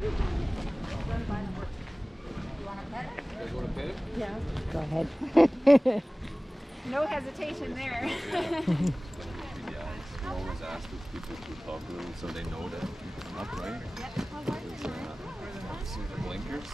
Go to bed? Yeah. Go ahead. No hesitation there. Yeah, we always ask if people to talk to them so they know that you come up, right? Yep. See the blinkers?